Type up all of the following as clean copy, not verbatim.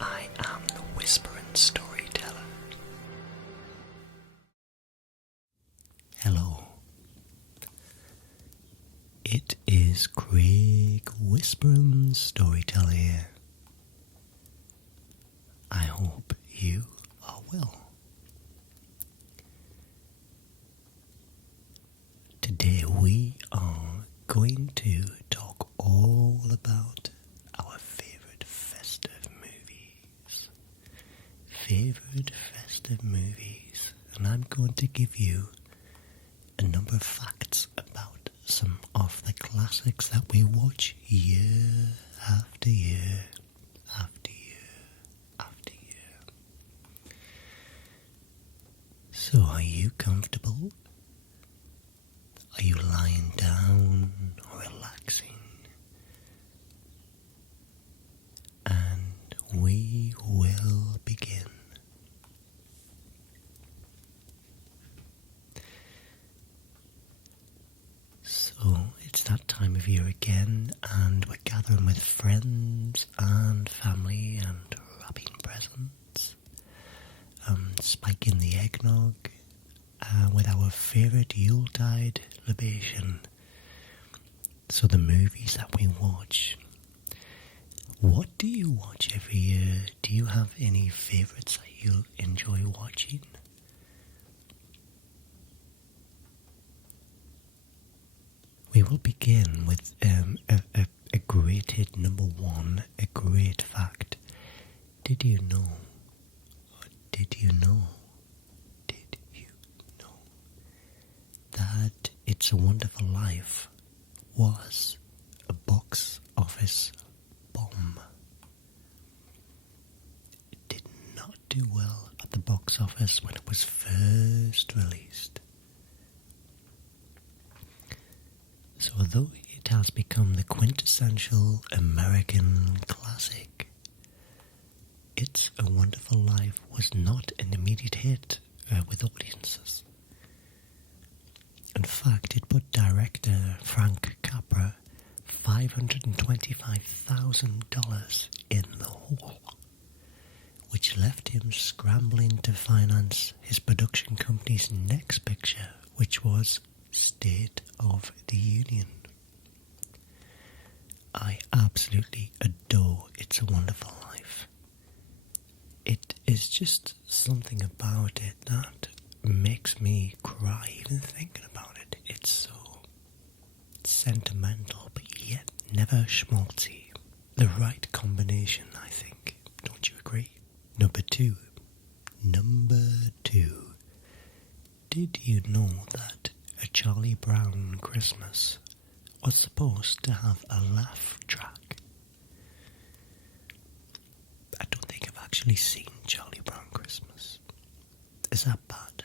I am the Whispering Storyteller. Hello. It is Craig Whispering Storyteller here. I hope you are well. Today we are going to talk all about our favourite festive movies. And I'm going to give you a number of facts about some of the classics that we watch year after year after year after year. So are you comfortable? Are you lying down or relaxing? And we will begin. So it's that time of year again, and we're gathering with friends and family and wrapping presents, spiking the eggnog, with our favourite Yuletide libation. So the movies that we watch. What do you watch every year? Do you have any favourites that you enjoy watching? We will begin with a great hit, number one, a great fact. Did you know that It's a Wonderful Life was a box office bomb? It did not do well at the box office when it was first released. So although it has become the quintessential American classic, It's a Wonderful Life was not an immediate hit with audiences. In fact, it put director Frank Capra $525,000 in the hole, which left him scrambling to finance his production company's next picture, which was State of the Union. I absolutely adore It's a Wonderful Life. It is just something about it that makes me cry even thinking about it. It's so sentimental, but yet never schmaltzy. The right combination, I think. Don't you agree? Number two. Did you know that A Charlie Brown Christmas was supposed to have a laugh track? I don't think I've actually seen Charlie Brown Christmas. Is that bad?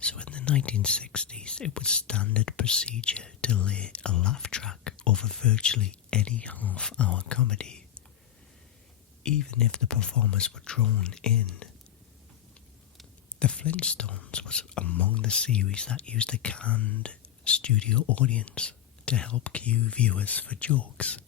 So in the 1960s, it was standard procedure to lay a laugh track over virtually any half-hour comedy, even if the performers were drawn in. The Flintstones was among the series that used a canned studio audience to help cue viewers for jokes.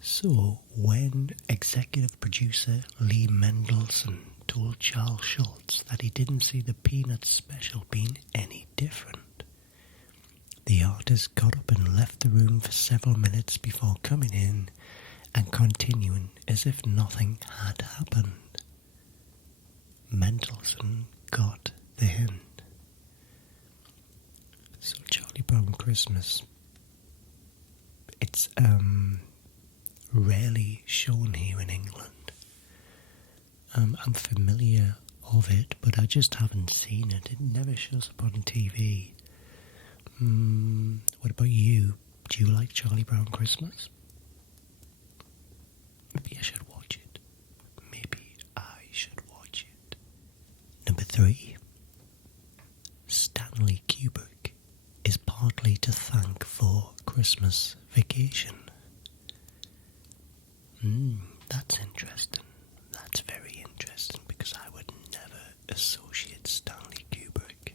So when executive producer Lee Mendelsohn told Charles Schultz that he didn't see the Peanuts special being any different, the artist got up and left the room for several minutes before coming in and continuing as if nothing had happened. Mendelsohn got the hint. So Charlie Brown Christmas, it's rarely shown here in England. I'm familiar of it, but I just haven't seen it. It never shows up on TV. What about you? Do you like Charlie Brown Christmas? Maybe I should watch it. Number 3. Stanley Kubrick is partly to thank for Christmas Vacation. That's interesting. That's very interesting, because I would never associate Stanley Kubrick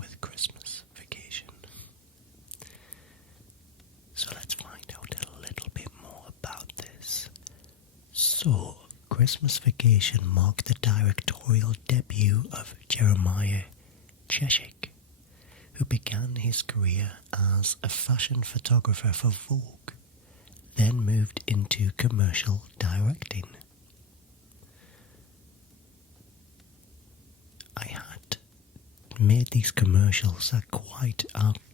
with Christmas Vacation. So let's find out a little bit more about Christmas Vacation marked the directorial debut of Jeremiah Cheshik, who began his career as a fashion photographer for Vogue, then moved into commercial directing. I had made these commercials that are quite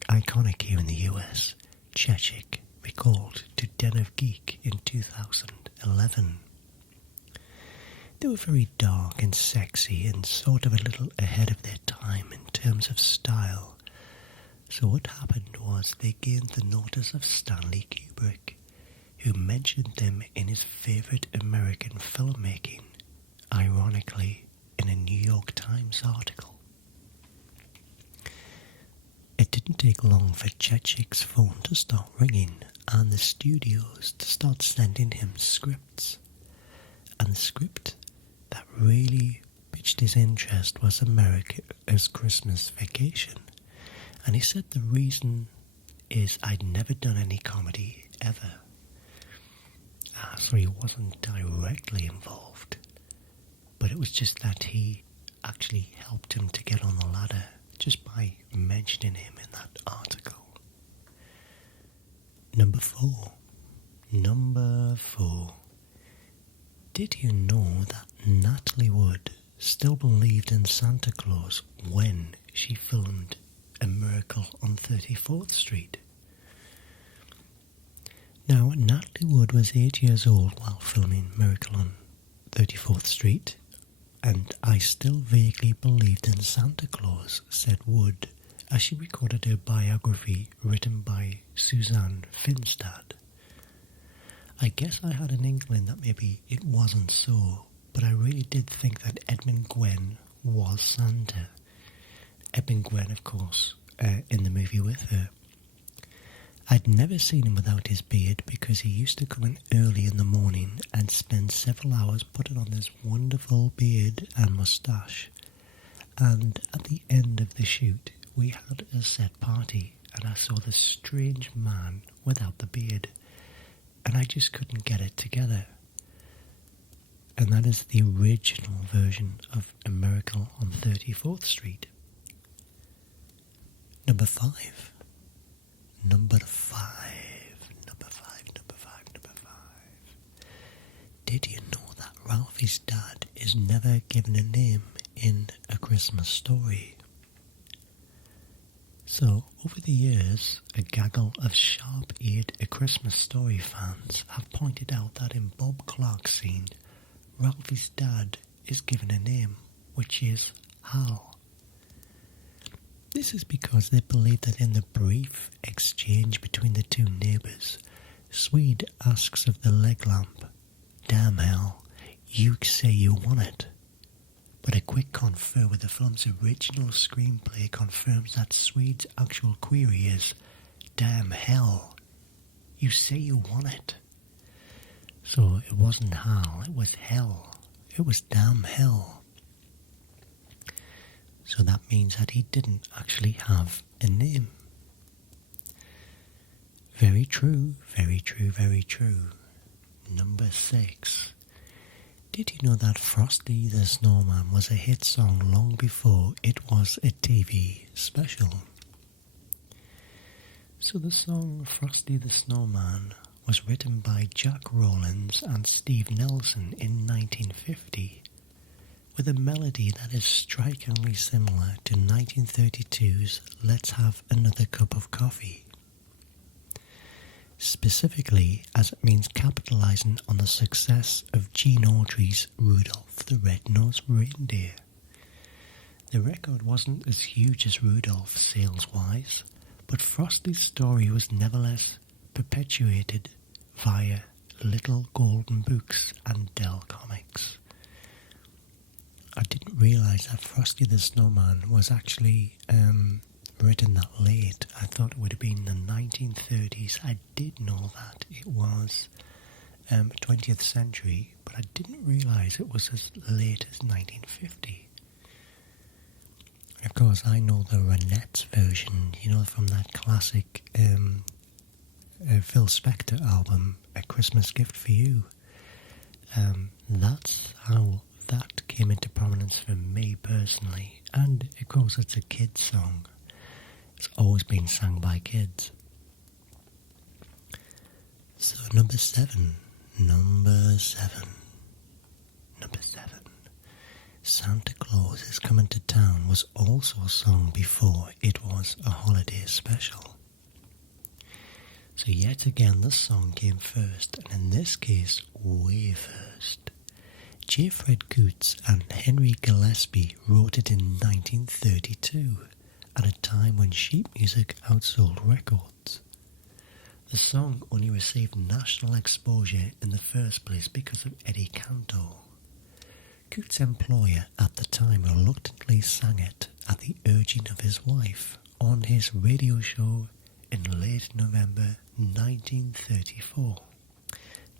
iconic here in the US. Cheshik recalled to Den of Geek in 2011. They were very dark and sexy and sort of a little ahead of their time in terms of style. So what happened was they gained the notice of Stanley Kubrick, who mentioned them in his favourite American filmmaking, ironically in a New York Times article. It didn't take long for Cheshik's phone to start ringing and the studios to start sending him scripts. And the script that really piqued his interest was America's Christmas Vacation. And he said the reason is I'd never done any comedy ever. So he wasn't directly involved, but it was just that he actually helped him to get on the ladder just by mentioning him in that article. Number four. Did you know that Natalie Wood still believed in Santa Claus when she filmed A Miracle on 34th Street? Now, Natalie Wood was 8 years old while filming Miracle on 34th Street, and I still vaguely believed in Santa Claus, said Wood, as she recorded her biography written by Suzanne Finstad. I guess I had an inkling that maybe it wasn't so, but I really did think that Edmund Gwenn was Santa. Edmund Gwenn, of course, in the movie with her. I'd never seen him without his beard because he used to come in early in the morning and spend several hours putting on this wonderful beard and moustache. And at the end of the shoot, we had a set party and I saw this strange man without the beard, and I just couldn't get it together. And that is the original version of A Miracle on 34th Street. Number five. Did you know that Ralphie's dad is never given a name in A Christmas Story? So, over the years, a gaggle of sharp-eared A Christmas Story fans have pointed out that in Bob Clark's scene, Ralphie's dad is given a name, which is Hal. This is because they believe that in the brief exchange between the two neighbours, Swede asks of the leg lamp, "Damn Hal, you say you want it." But a quick confer with the film's original screenplay confirms that Swede's actual query is, "Damn hell, you say you want it." So it wasn't Hal, it was hell. It was damn hell. So that means that he didn't actually have a name. Very true, very true, very true. Number 6. Did you know that Frosty the Snowman was a hit song long before it was a TV special? So the song Frosty the Snowman was written by Jack Rowlands and Steve Nelson in 1950, with a melody that is strikingly similar to 1932's Let's Have Another Cup of Coffee. Specifically, as it means capitalising on the success of Gene Autry's Rudolph the Red-Nosed Reindeer. The record wasn't as huge as Rudolph sales-wise, but Frosty's story was nevertheless perpetuated via Little Golden Books and Dell Comics. I didn't realise that Frosty the Snowman was actually written that late. I thought it would have been the 1930s. I did know that it was 20th century, but I didn't realise it was as late as 1950. Of course, I know the Ronettes version, from that classic Phil Spector album, A Christmas Gift for You. That's how that came into prominence for me personally. And of course, it's a kid's song. It's always been sung by kids. So number seven. Santa Claus is Coming to Town was also sung before it was a holiday special. So yet again the song came first, and in this case way first. J. Fred Coots and Henry Gillespie wrote it in 1932, at a time when sheet music outsold records. The song only received national exposure in the first place because of Eddie Cantor. Coots' employer at the time reluctantly sang it at the urging of his wife on his radio show in late November 1934.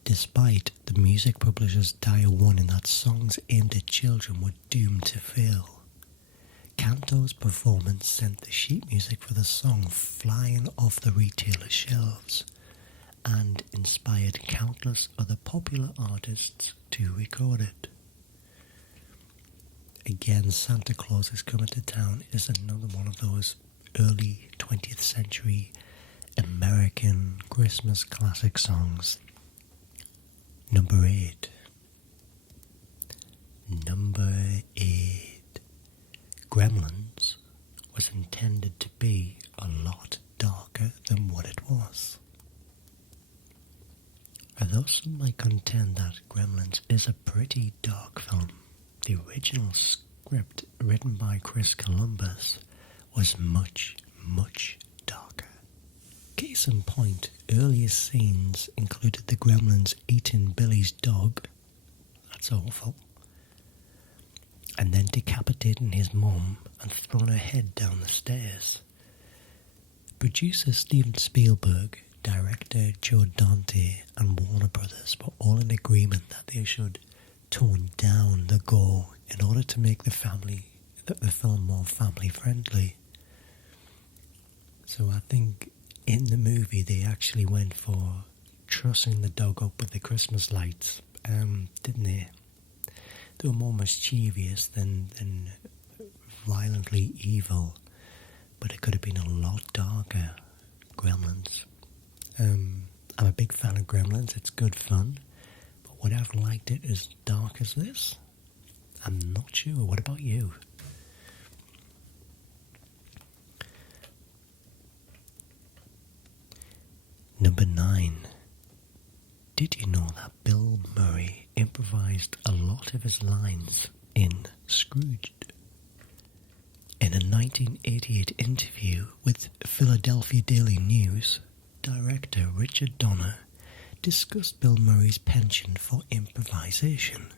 Despite the music publisher's dire warning that songs aimed at children were doomed to fail, Cantor's performance sent the sheet music for the song flying off the retailer shelves and inspired countless other popular artists to record it. Again, Santa Claus is Coming to Town is another one of those early 20th century American Christmas classic songs. Number 8. Gremlins was intended to be a lot darker than what it was. Although some might contend that Gremlins is a pretty dark film, the original script written by Chris Columbus was much, much darker. Case in point, earlier scenes included the Gremlins eating Billy's dog, that's awful, and then decapitating his mum and throwing her head down the stairs. Producer Steven Spielberg, director Joe Dante and Warner Brothers were all in agreement that they should tone down the gore in order to make the film more family friendly. So I think in the movie they actually went for trussing the dog up with the Christmas lights, didn't they? They were more mischievous than violently evil, but it could have been a lot darker. Gremlins. I'm a big fan of Gremlins, it's good fun. Would I have liked it as dark as this? I'm not sure. What about you? Number 9. Did you know that Bill Murray improvised a lot of his lines in Scrooged? In a 1988 interview with Philadelphia Daily News, director Richard Donner discussed Bill Murray's penchant for improvisation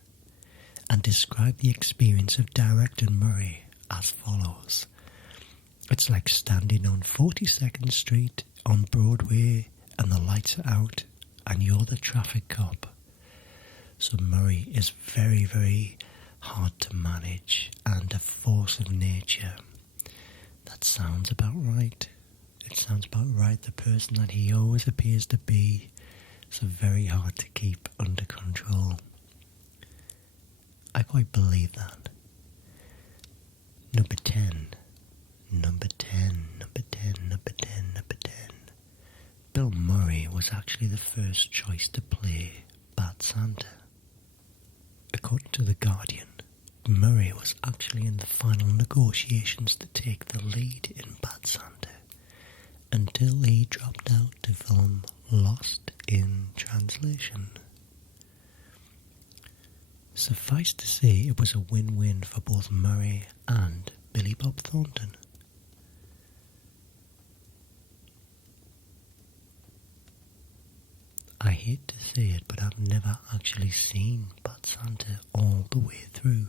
and described the experience of director Murray as follows. It's like standing on 42nd Street on Broadway and the lights are out and you're the traffic cop. So Murray is very, very hard to manage and a force of nature. That sounds about right. It sounds about right. The person that he always appears to be is very hard to keep under control. I quite believe that. Number 10. Bill Murray was actually the first choice to play Bad Santa. According to The Guardian, Murray was actually in the final negotiations to take the lead in Bad Santa until he dropped out to film Lost in Translation. Suffice to say, it was a win-win for both Murray and Billy Bob Thornton. I hate to say it, but I've never actually seen Bad Santa all the way through.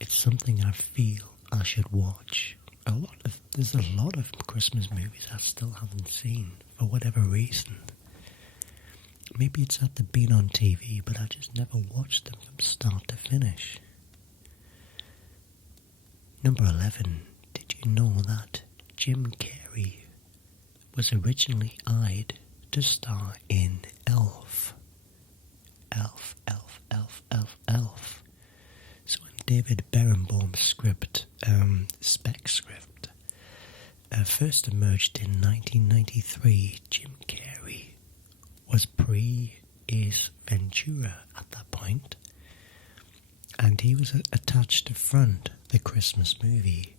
It's something I feel I should watch. There's a lot of Christmas movies I still haven't seen for whatever reason. Maybe it's at the been on TV, but I just never watched them from start to finish. Number 11. Did you know that Jim Carrey was originally eyed to star in Elf? elf, elf, elf, elf, elf. So in David Berenbaum's script, spec script, first emerged in 1993, Jim Carrey was pre-Ace Ventura at that point, and he was attached to front the Christmas movie.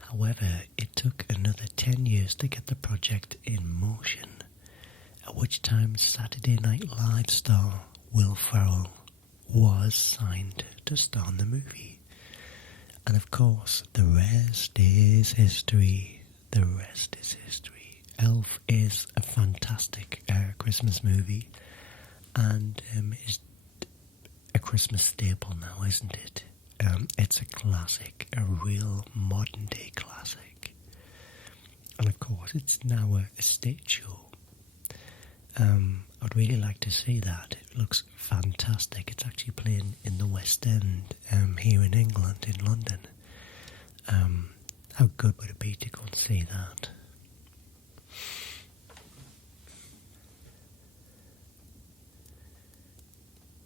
However, it took another 10 years to get the project in motion, at which time Saturday Night Live star Will Ferrell was signed to star in the movie. And of course, the rest is history. The rest is history. Elf is a fantastic Christmas movie, and is a Christmas staple now, isn't it? It's a classic, a real modern day classic. And of course, it's now a stage show. I'd really like to see that. It looks fantastic. It's actually playing in the West End here in England, in London. How good would it be to go and see that?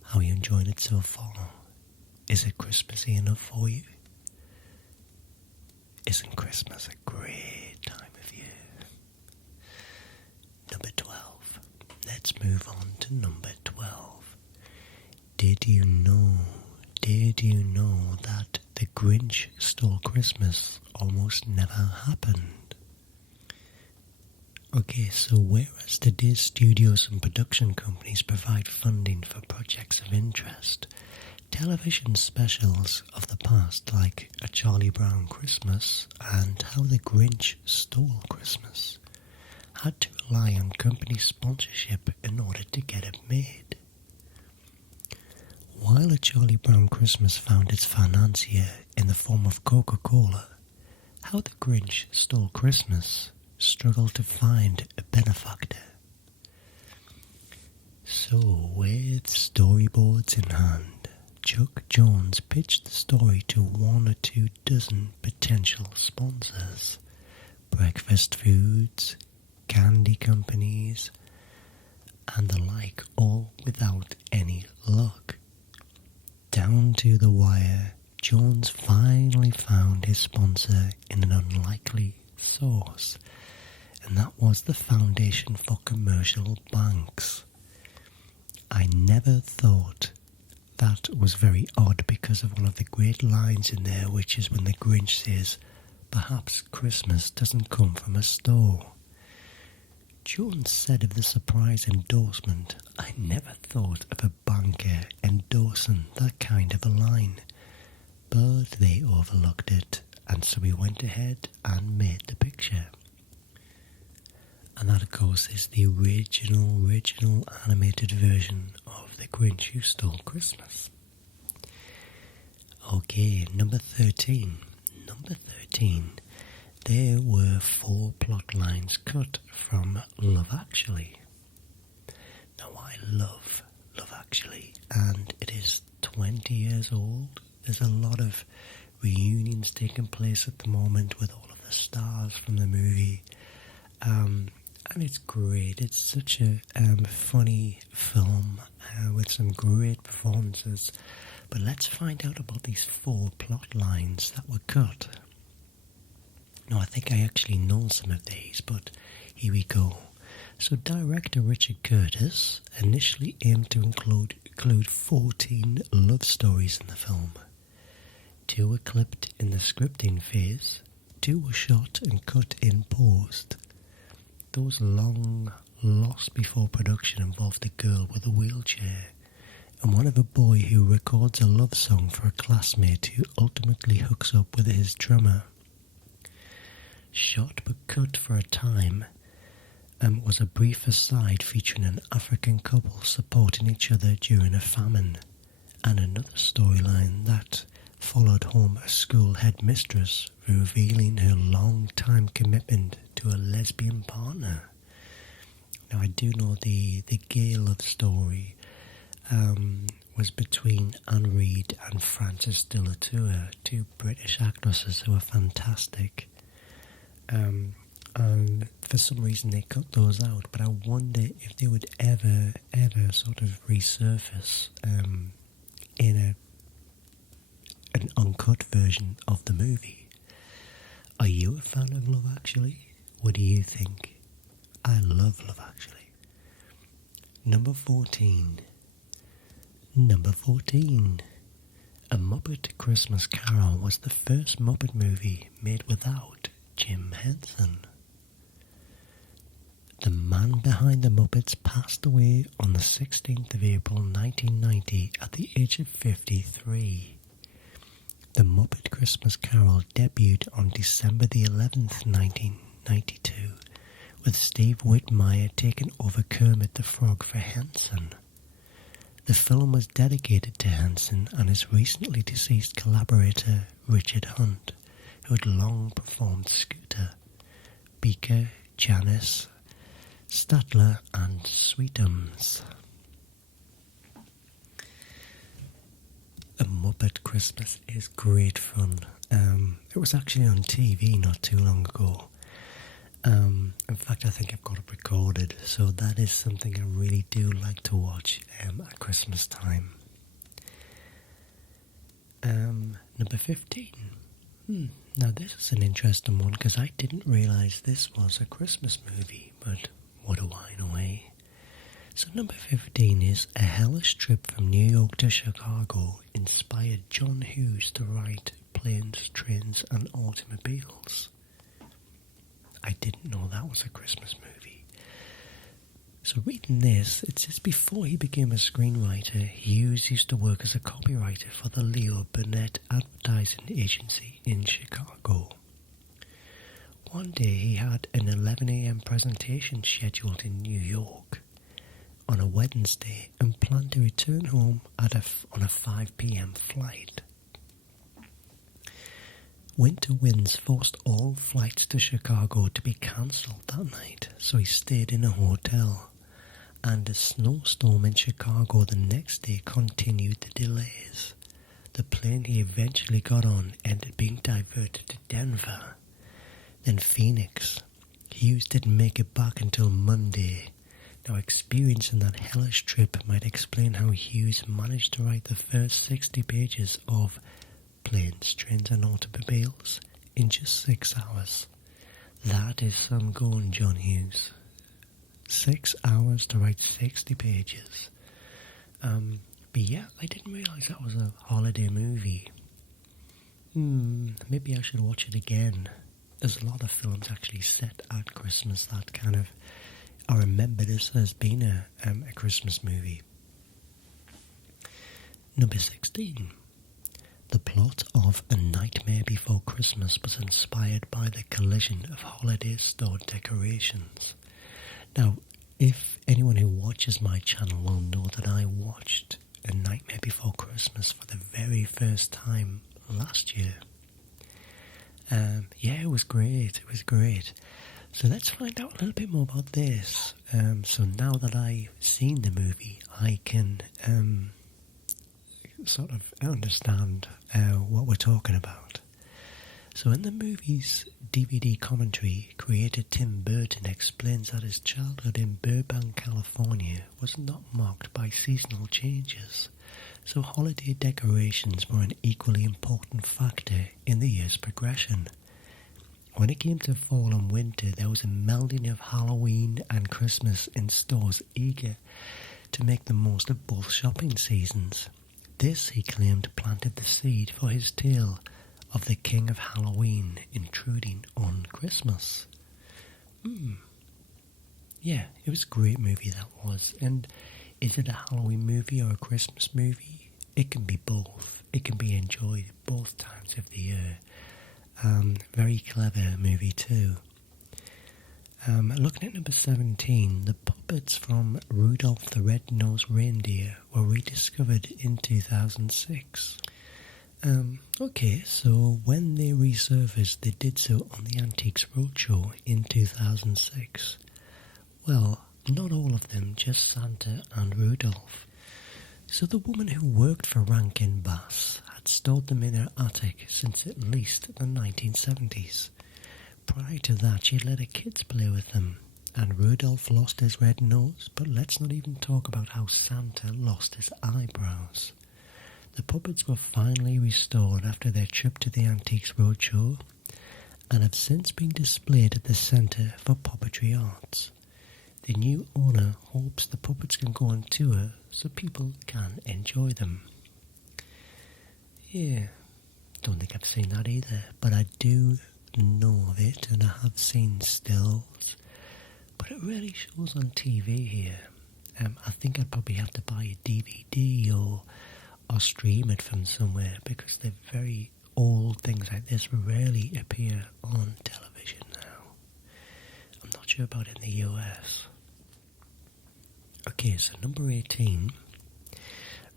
How are you enjoying it so far? Is it Christmassy enough for you? Isn't Christmas a great time of year? Number 12. Let's move on to number 12. Did you know that The Grinch Stole Christmas almost never happened? Okay, so whereas today's studios and production companies provide funding for projects of interest, television specials of the past like A Charlie Brown Christmas and How the Grinch Stole Christmas had to rely on company sponsorship in order to get it made. While A Charlie Brown Christmas found its financier in the form of Coca-Cola, How the Grinch Stole Christmas struggled to find a benefactor. So, with storyboards in hand, Chuck Jones pitched the story to 1 or 2 dozen potential sponsors: breakfast foods, candy companies, and the like, all without any luck. Down to the wire, Jones finally found his sponsor in an unlikely source, and that was the Foundation for Commercial Banks. I never thought that was very odd because of one of the great lines in there, which is when the Grinch says, "Perhaps Christmas doesn't come from a store." Jones said of the surprise endorsement, "I never thought of a banker endorsing that kind of a line." But they overlooked it, and so we went ahead and made the picture. And that, of course, is the original animated version of The Grinch Who Stole Christmas. Okay, number 13. There were 4 plot lines cut from Love Actually. Now, I love Love Actually, and it is 20 years old. There's a lot of reunions taking place at the moment with all of the stars from the movie. And it's great. It's such a funny film with some great performances. But let's find out about these 4 plot lines that were cut. Now, I think I actually know some of these, but here we go. So director Richard Curtis initially aimed to include 14 love stories in the film. 2 were clipped in the scripting phase, 2 were shot and cut in post. Those long lost before production involved a girl with a wheelchair and one of a boy who records a love song for a classmate who ultimately hooks up with his drummer. Shot but cut for a time was a brief aside featuring an African couple supporting each other during a famine, and another storyline that followed home a school headmistress revealing her long-time commitment to a lesbian partner. Now, I do know the gay love story was between Anne Reid and Frances de la Tour, 2 British actresses who are fantastic. and for some reason they cut those out, but I wonder if they would ever sort of resurface in an uncut version of the movie. Are you a fan of Love Actually? What do you think? I love Love Actually. Number 14. Number 14. A Muppet Christmas Carol was the first Muppet movie made without Jim Henson. The man behind the Muppets passed away on the 16th of April 1990 at the age of 53. The Muppet Christmas Carol debuted on December the 11th, 1992, with Steve Whitmire taking over Kermit the Frog for Henson. The film was dedicated to Henson and his recently deceased collaborator Richard Hunt, who had long performed Scooter, Beaker, Janice, Statler and Sweetums. A Muppet Christmas is great fun. It was actually on TV not too long ago. In fact, I think I've got it recorded, so that is something I really do like to watch at Christmas time. Number 15. Now this is an interesting one because I didn't realise this was a Christmas movie, but what do I know, eh? So number 15 is A Hellish Trip from New York to Chicago inspired John Hughes to write Planes, Trains and Automobiles. I didn't know that was a Christmas movie. So reading this, it says before he became a screenwriter, Hughes used to work as a copywriter for the Leo Burnett advertising agency in Chicago. One day he had an 11 a.m. presentation scheduled in New York on a Wednesday and planned to return home on a 5 p.m. flight. Winter winds forced all flights to Chicago to be cancelled that night, so he stayed in a hotel, and a snowstorm in Chicago the next day continued the delays. The plane he eventually got on ended being diverted to Denver, then Phoenix. Hughes didn't make it back until Monday. Now, experiencing that hellish trip might explain how Hughes managed to write the first 60 pages of Planes, Trains and Automobiles in just 6 hours. That is some going, John Hughes. 6 hours to write 60 pages. But yeah, I didn't realise that was a holiday movie. Maybe I should watch it again. There's a lot of films actually set at Christmas that kind of... I remember this as being a Christmas movie. Number 16. The plot of A Nightmare Before Christmas was inspired by the collision of holiday store decorations. Now, if anyone who watches my channel will know that I watched A Nightmare Before Christmas for the very first time last year. Yeah, it was great. It was great. So let's find out a little bit more about this. So now that I've seen the movie, I can sort of understand what we're talking about. So in the movie's DVD commentary, creator Tim Burton explains that his childhood in Burbank, California was not marked by seasonal changes, so holiday decorations were an equally important factor in the year's progression. When it came to fall and winter, there was a melding of Halloween and Christmas in stores eager to make the most of both shopping seasons. This, he claimed, planted the seed for his tale of the King of Halloween intruding on Christmas. Yeah, it was a great movie, that was. And is it a Halloween movie or a Christmas movie? It can be both. It can be enjoyed both times of the year. Very clever movie too. Looking at number 17, the puppets from Rudolph the Red-Nosed Reindeer were rediscovered in 2006. Okay, so when they resurfaced, they did so on the Antiques Roadshow in 2006. Well, not all of them, just Santa and Rudolph. So the woman who worked for Rankin Bass had stored them in her attic since at least the 1970s. prior to that, she'd let her kids play with them. And Rudolph lost his red nose, but let's not even talk about how Santa lost his eyebrows. The puppets were finally restored after their trip to the Antiques Roadshow and have since been displayed at the Centre for Puppetry Arts. The new owner hopes the puppets can go on tour so people can enjoy them. Yeah, don't think I've seen that either, but I do know of it and I have seen stills. But it really shows on TV here. I think I'd probably have to buy a DVD or stream it from somewhere because the very old things like this rarely appear on television now. I'm not sure about in the US. Okay, so number 18.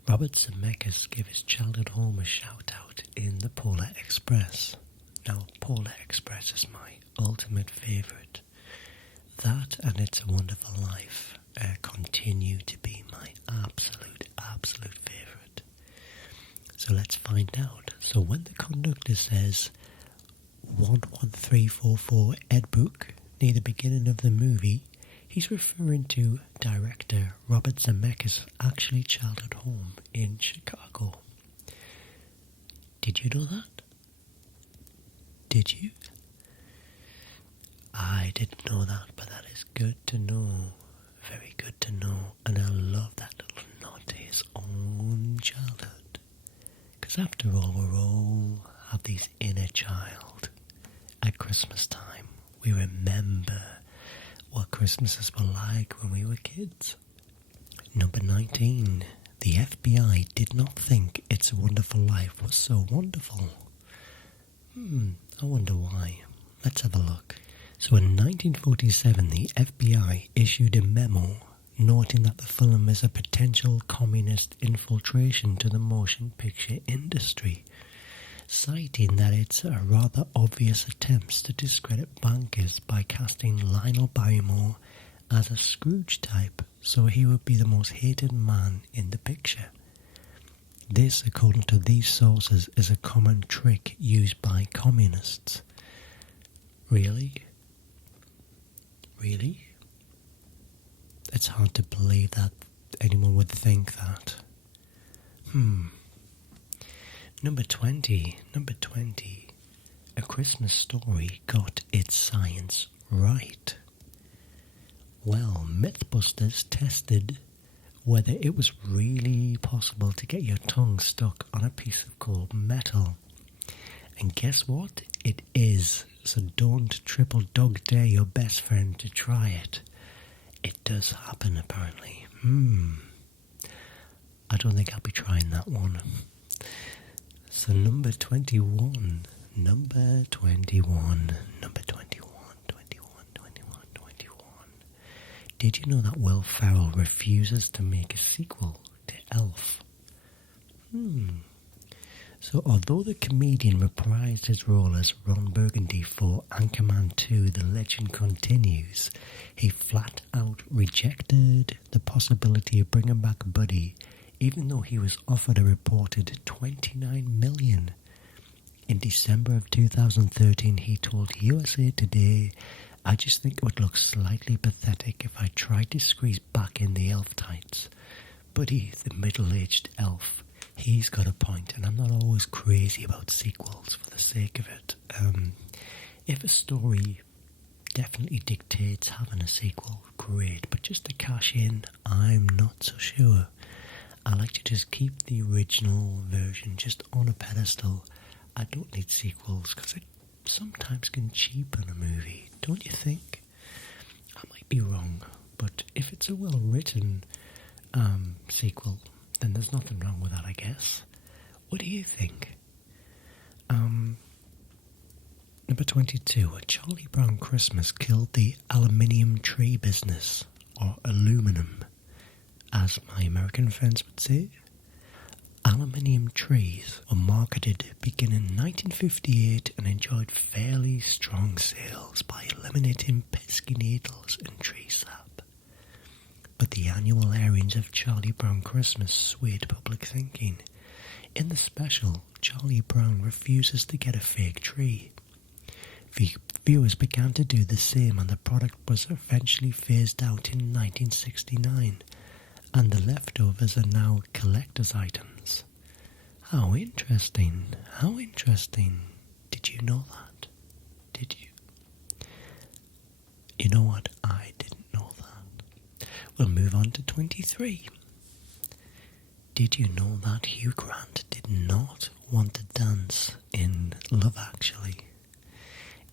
Robert Zemeckis gave his childhood home a shout out in the Polar Express. Now, Polar Express is my ultimate favourite. That and It's a Wonderful Life continue to be my absolute favourite. So let's find out. So when the conductor says 11344 Edbrook near the beginning of the movie, he's referring to director Robert Zemeckis' actually childhood home in Chicago. Did you know that? Did you? I didn't know that, but that is good to know. Very good to know. And I love that little nod to his own childhood. Because after all, we all have this inner child. At Christmas time, we remember what Christmases were like when we were kids. Number 19. The FBI did not think It's a Wonderful Life was so wonderful. I wonder why. Let's have a look. So in 1947, the FBI issued a memo noting that the film is a potential communist infiltration to the motion picture industry, citing that it's a rather obvious attempts to discredit bankers by casting Lionel Barrymore as a Scrooge type, so he would be the most hated man in the picture. This, according to these sources, is a common trick used by communists. Really? Really? It's hard to believe that anyone would think that. Number 20. A Christmas Story got its science right. Well, Mythbusters tested whether it was really possible to get your tongue stuck on a piece of cold metal. And guess what? It is. So don't triple dog dare your best friend to try it. It does happen, apparently. I don't think I'll be trying that one. So number 21. Did you know that Will Ferrell refuses to make a sequel to Elf? So although the comedian reprised his role as Ron Burgundy for Anchorman 2 The Legend Continues, he flat out rejected the possibility of bringing back Buddy, even though he was offered a reported $29 million. In December of 2013, he told USA Today, "I just think it would look slightly pathetic if I tried to squeeze back in the elf tights. Buddy, the middle-aged elf, he's got a point, and I'm not always crazy about sequels for the sake of it. If a story definitely dictates having a sequel, great, but just to cash in, I'm not so sure. I like to just keep the original version just on a pedestal. I don't need sequels because it sometimes can cheapen a movie, don't you think? I might be wrong, but if it's a well-written sequel, then there's nothing wrong with that, I guess. What do you think? Number 22. A Charlie Brown Christmas killed the aluminium tree business, or aluminum, as my American friends would say. Aluminium trees were marketed beginning in 1958 and enjoyed fairly strong sales by eliminating pesky needles and tree sap. But the annual airings of Charlie Brown Christmas swayed public thinking. In the special, Charlie Brown refuses to get a fake tree. viewers began to do the same, and the product was eventually phased out in 1969, and the leftovers are now collector's items. How interesting, how interesting. Did you know that? Did you? You know what? I didn't know that. We'll move on to 23. Did you know that Hugh Grant did not want to dance in Love Actually?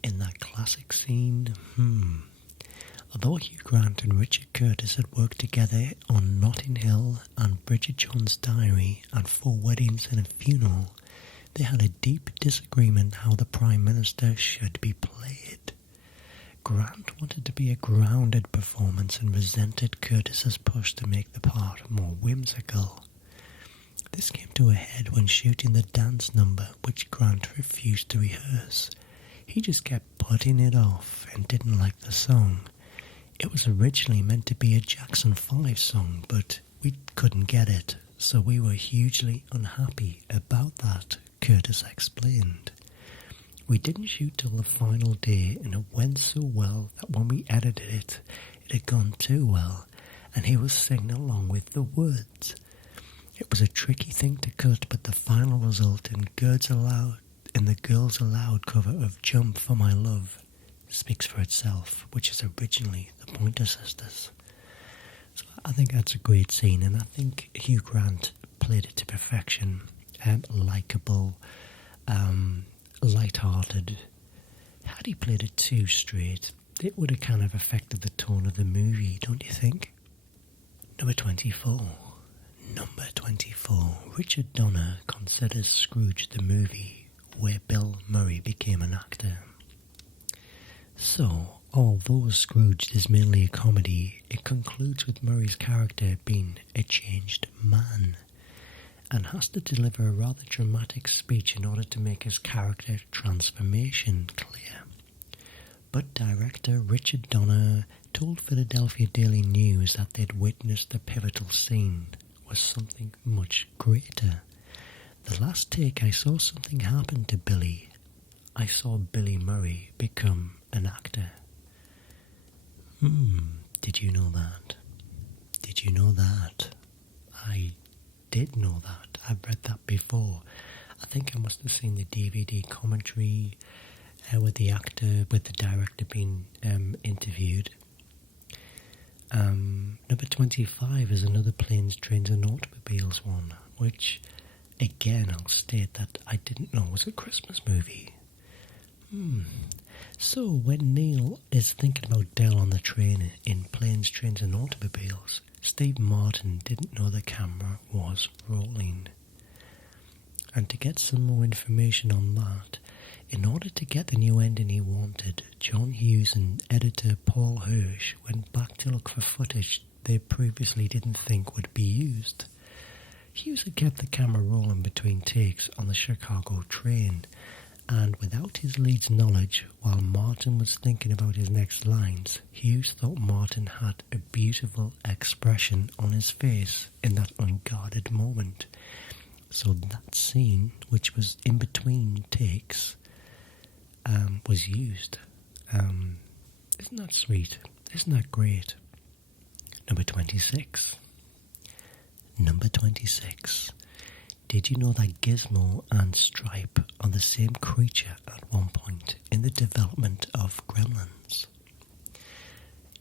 In that classic scene, Although Hugh Grant and Richard Curtis had worked together on Notting Hill and Bridget Jones's Diary and 4 Weddings and a Funeral, they had a deep disagreement how the Prime Minister should be played. Grant wanted to be a grounded performance and resented Curtis's push to make the part more whimsical. This came to a head when shooting the dance number, which Grant refused to rehearse. He just kept putting it off and didn't like the song. It was originally meant to be a Jackson 5 song, but we couldn't get it, so we were hugely unhappy about that, Curtis explained. We didn't shoot till the final day, and it went so well that when we edited it, it had gone too well, and he was singing along with the words. It was a tricky thing to cut, but the final result in the Girls Aloud cover of Jump for My Love speaks for itself, which is originally the Pointer Sisters. So I think that's a great scene, and I think Hugh Grant played it to perfection. Likeable, light-hearted. Had he played it too straight, it would have kind of affected the tone of the movie, don't you think? Number 24. Number 24. Richard Donner considers Scrooge the movie, where Bill Murray became an actor. So, although Scrooge is mainly a comedy, it concludes with Murray's character being a changed man, and has to deliver a rather dramatic speech in order to make his character transformation clear. But director Richard Donner told Philadelphia Daily News that they'd witnessed the pivotal scene was something much greater. The last take I saw something happen to Billy. I saw Billy Murray become an actor. Did you know that? Did you know that? I did know that. I've read that before. I think I must have seen the DVD commentary with the director being interviewed. Number 25 is another Planes, Trains and Automobiles one, which, again, I'll state that I didn't know was a Christmas movie. So, when Neil is thinking about Dell on the train in Planes, Trains and Automobiles, Steve Martin didn't know the camera was rolling. And to get some more information on that, in order to get the new ending he wanted, John Hughes and editor Paul Hirsch went back to look for footage they previously didn't think would be used. Hughes had kept the camera rolling between takes on the Chicago train, and without his lead's knowledge, while Martin was thinking about his next lines, Hughes thought Martin had a beautiful expression on his face in that unguarded moment. So that scene, which was in between takes, was used. Isn't that sweet? Isn't that great? Number 26. Number 26. Did you know that Gizmo and Stripe are the same creature at one point in the development of Gremlins?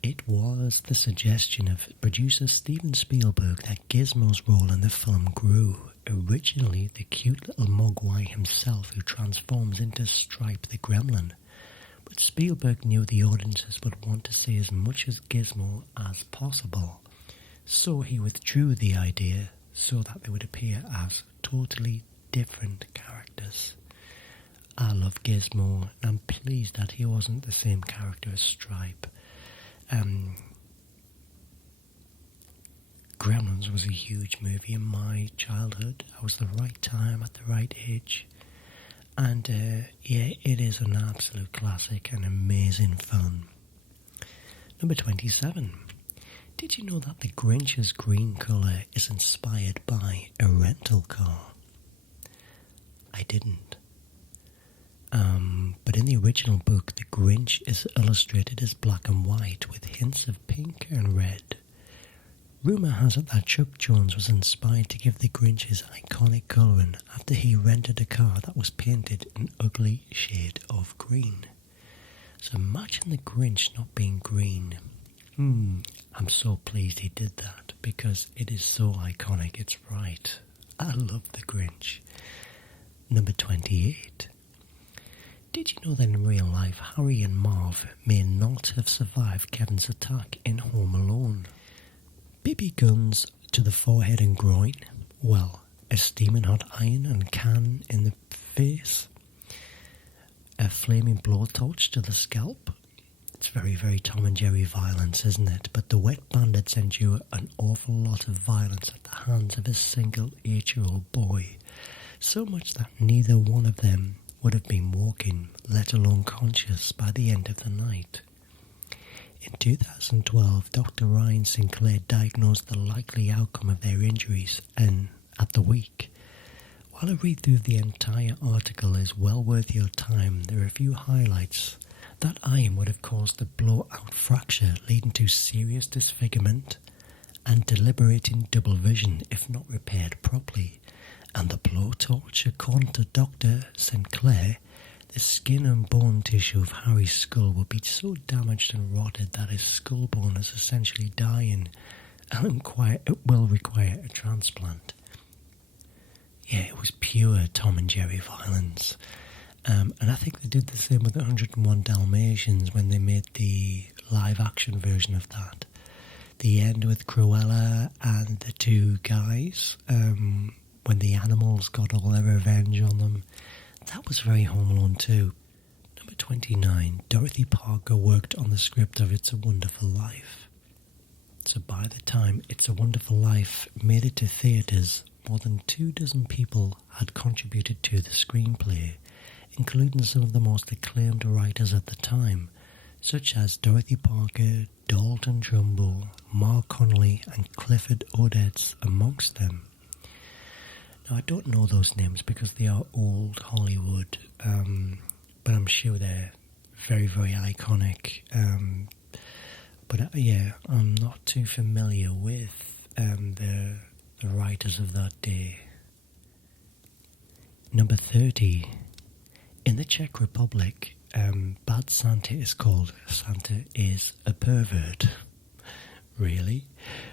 It was the suggestion of producer Steven Spielberg that Gizmo's role in the film grew. Originally, the cute little mogwai himself who transforms into Stripe the Gremlin. But Spielberg knew the audiences would want to see as much as Gizmo as possible. So he withdrew the idea so that they would appear as totally different characters. I love Gizmo, and I'm pleased that he wasn't the same character as Stripe. Gremlins was a huge movie in my childhood. I was the right time at the right age. And yeah, it is an absolute classic and amazing film. Number 27. Did you know that the Grinch's green colour is inspired by a rental car? I didn't. But in the original book, the Grinch is illustrated as black and white with hints of pink and red. Rumour has it that Chuck Jones was inspired to give the Grinch his iconic colouring after he rented a car that was painted an ugly shade of green. So imagine the Grinch not being green. I'm so pleased he did that because it is so iconic, it's right. I love the Grinch. Number 28. Did you know that in real life, Harry and Marv may not have survived Kevin's attack in Home Alone? BB guns to the forehead and groin? Well, a steaming hot iron and can in the face? A flaming blowtorch to the scalp? It's very, very Tom and Jerry violence, isn't it? But the wet bandits endure an awful lot of violence at the hands of a single 8-year-old boy. So much that neither one of them would have been walking, let alone conscious, by the end of the night. In 2012, Dr. Ryan Sinclair diagnosed the likely outcome of their injuries at the week. While a read through the entire article is well worth your time, there are a few highlights. That iron would have caused a blowout fracture leading to serious disfigurement and deliberating double vision if not repaired properly. And the blowtorch, according to Dr. Sinclair, the skin and bone tissue of Harry's skull would be so damaged and rotted that his skull bone is essentially dying and will require a transplant. Yeah, it was pure Tom and Jerry violence. And I think they did the same with 101 Dalmatians when they made the live-action version of that. The end with Cruella and the two guys, when the animals got all their revenge on them. That was very Home Alone too. Number 29. Dorothy Parker worked on the script of It's a Wonderful Life. So by the time It's a Wonderful Life made it to theatres, more than 24 people had contributed to the screenplay, including some of the most acclaimed writers at the time, such as Dorothy Parker, Dalton Trumbo, Mark Connolly and Clifford Odets amongst them. Now, I don't know those names because they are old Hollywood, but I'm sure they're very, very iconic. Yeah, I'm not too familiar with the writers of that day. Number 30. In the Czech Republic, Bad Santa is called Santa is a Pervert. Really?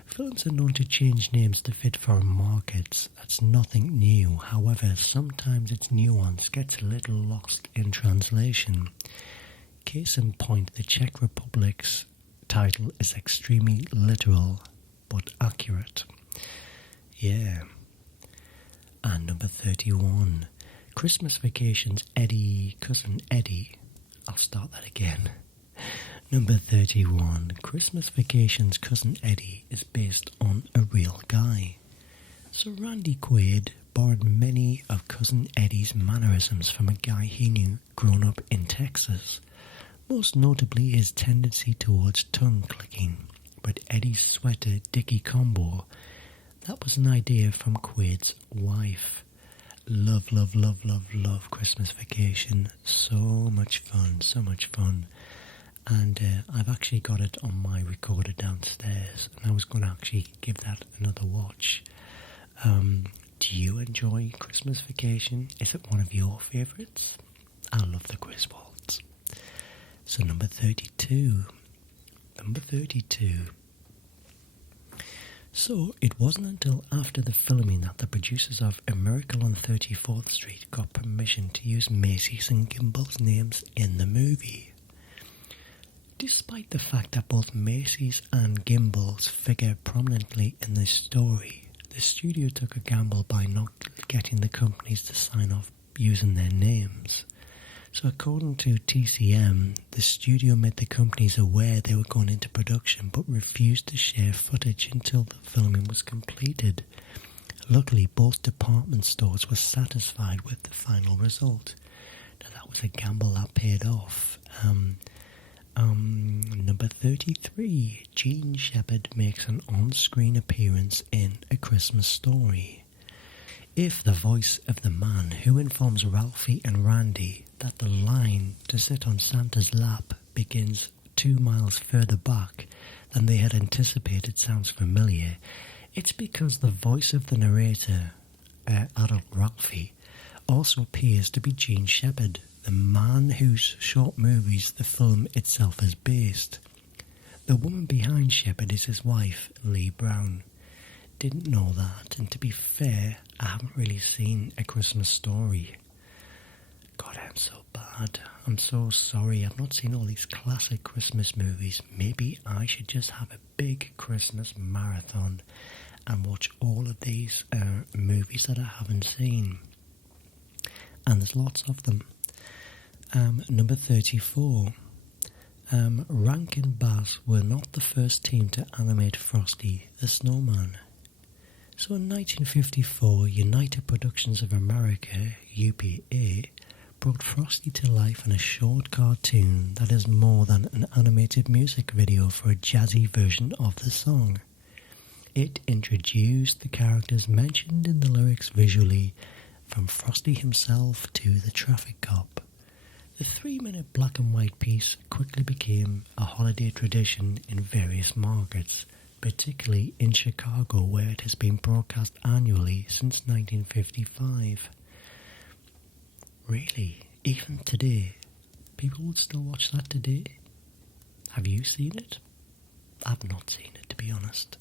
Films are known to change names to fit foreign markets. That's nothing new. However, sometimes its nuance gets a little lost in translation. Case in point, the Czech Republic's title is extremely literal, but accurate. Yeah. And number 31. Christmas Vacations Cousin Eddie. I'll start that again. Number 31. Christmas Vacations Cousin Eddie is based on a real guy. So Randy Quaid borrowed many of Cousin Eddie's mannerisms from a guy he knew growing up in Texas. Most notably his tendency towards tongue clicking. But Eddie's sweater Dickie combo, that was an idea from Quaid's wife. Love, love, love, love, love Christmas Vacation. So much fun, so much fun. And I've actually got it on my recorder downstairs, and I was going to actually give that another watch. Do you enjoy Christmas Vacation? Is it one of your favourites? I love the Griswolds. So number 32. Number 32. So, it wasn't until after the filming that the producers of A Miracle on 34th Street got permission to use Macy's and Gimbel's names in the movie. Despite the fact that both Macy's and Gimbel's figure prominently in the story, the studio took a gamble by not getting the companies to sign off using their names. So according to TCM, the studio made the companies aware they were going into production but refused to share footage until the filming was completed. Luckily, both department stores were satisfied with the final result. Now that was a gamble that paid off. Number 33. Gene Shepherd makes an on-screen appearance in A Christmas Story. If the voice of the man who informs Ralphie and Randy that the line to sit on Santa's lap begins 2 miles further back than they had anticipated sounds familiar, it's because the voice of the narrator, adult Ralphie, also appears to be Gene Shepherd, the man whose short movies the film itself is based. The woman behind Shepherd is his wife, Lee Brown. Didn't know that, and to be fair, I haven't really seen A Christmas Story. God, I'm so bad. I'm so sorry. I've not seen all these classic Christmas movies. Maybe I should just have a big Christmas marathon and watch all of these movies that I haven't seen. And there's lots of them. Number 34. Rankin Bass were not the first team to animate Frosty the Snowman. So in 1954, United Productions of America, UPA, brought Frosty to life in a short cartoon that is more than an animated music video for a jazzy version of the song. It introduced the characters mentioned in the lyrics visually, from Frosty himself to the traffic cop. The 3-minute black and white piece quickly became a holiday tradition in various markets, particularly in Chicago, where it has been broadcast annually since 1955. Really, even today, people would still watch that today? Have you seen it? I've not seen it, to be honest.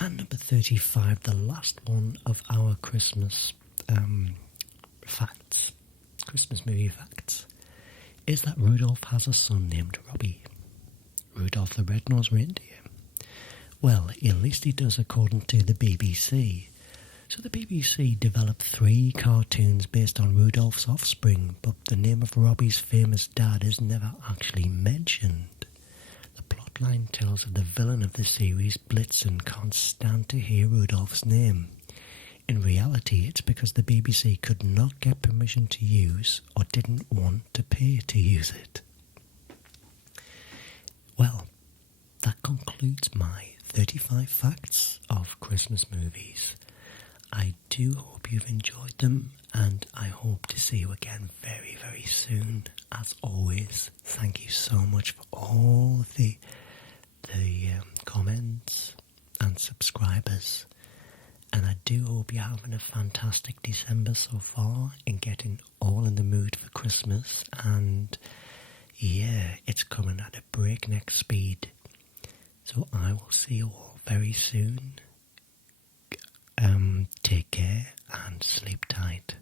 And number 35, the last one of our Christmas facts, Christmas movie facts, is that Rudolph has a son named Robbie. Rudolph the Red-Nosed Reindeer. Well, at least he does according to the BBC. So the BBC developed 3 cartoons based on Rudolph's offspring, but the name of Robbie's famous dad is never actually mentioned. The plotline tells of the villain of the series, Blitzen, can't stand to hear Rudolph's name. In reality, it's because the BBC could not get permission to use or didn't want to pay to use it. Well, that concludes my 35 facts of Christmas movies. I do hope you've enjoyed them, and I hope to see you again very, very soon. As always, thank you so much for all of the comments and subscribers. And I do hope you're having a fantastic December so far and getting all in the mood for Christmas. And yeah, it's coming at a breakneck speed. So I will see you all very soon. Take care and sleep tight.